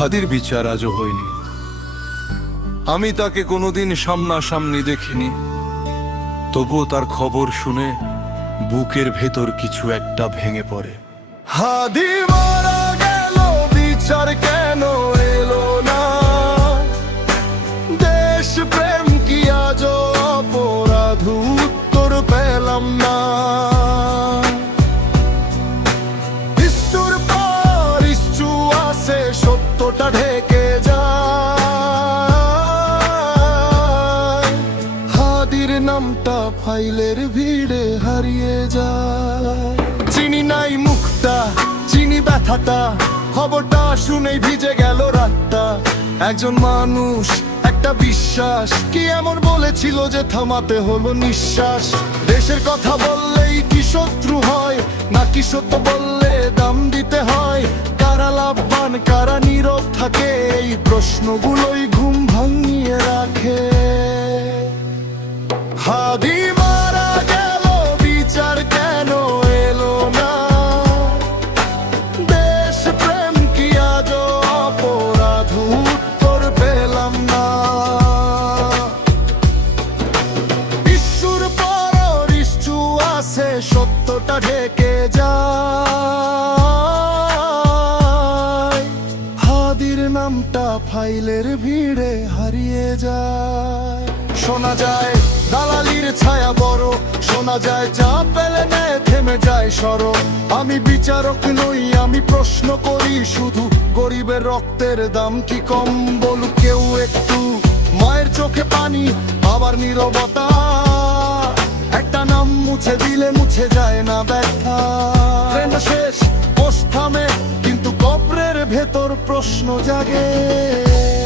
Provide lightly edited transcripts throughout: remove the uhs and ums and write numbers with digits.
হাদির বিচার আজও হয়নি। আমি তাকে কোনোদিন সামনাসামনি দেখিনি, তবুও তার খবর শুনে বুকের ভেতর কিছু একটা ভেঙে পড়ে। হাদি মারা গেল, বিচার কেন এলো না? দেশ প্রেম কি আজও অপরাধ? উত্তর পেলাম না। ইস্যুর পর ইস্যু আসে, সত্যটা ঢেকে যায়। হাদির নামটা ফাইলের ভিড়ে হারিয়ে যায়। চিনি নাই মুখটা, চিনি ব্যথাটা, খবরটা শুনেই ভিজে গেল রাতটা। একজন মানুষ, একটা বিশ্বাস, কি এমন বলেছিল যে থামাতে হলো নিঃশ্বাস? দেশের কথা বললেই কি শত্রু হয়, নাকি সত্য বললে দাম দিতে হয়? কারা লাভবান, কারা নীরব থাকে, এই প্রশ্নগুলোই ঘুম ভাঙিয়ে রাখে। হাদি মারা গেল, বিচার কেন এলো না? দেশ প্রেম কি আজও অপরাধ? উত্তর পেলাম না। ইস্যুর পর ইস্যু আসে, সত্যটা ঢেকে যায়। হাদির নামটা ফাইলের ভিড়ে হারিয়ে যায়। শোনা যায় দালালির ছায়া বড়, শোনা যায় যা পেলে নেয় থেমে যায় সরব। আমি বিচারক নই, আমি প্রশ্ন করি শুধু, গরিবের রক্তের দাম কি কম? বলুক কেউ একটু। মায়ের চোখে পানি, বাবার নীরবতা, একটা নাম মুছে দিলে মুছে যায় না ব্যথা। ট্রেন শেষ, পোষ থামে, কিন্তু কবরের ভেতর প্রশ্ন জাগে।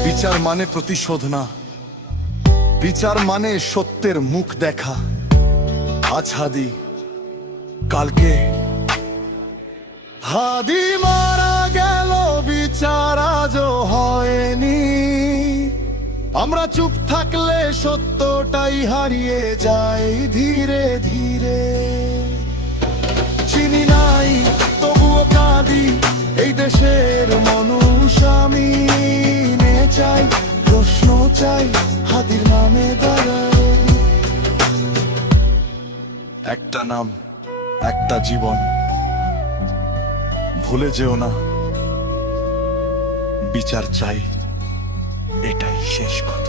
বিচার মানে প্রতিশোধ না, বিচার মানে সত্যের মুখ দেখা। আজ হাদি, কালকে হাদি মারা গেল, বিচার আজও হয়নি। আমরা চুপ থাকলে সত্যটাই হারিয়ে যায় ধীরে ধীরে। চিনি নাই তবুও কাঁদি, এই দেশের মানুষ আমি চাই, প্রশ্ন চাই, হাদির নামে দাঁড়ায়। একটা নাম, একটা জীবন, ভুলে যেও না। বিচার চাই, এটাই শেষ কথা।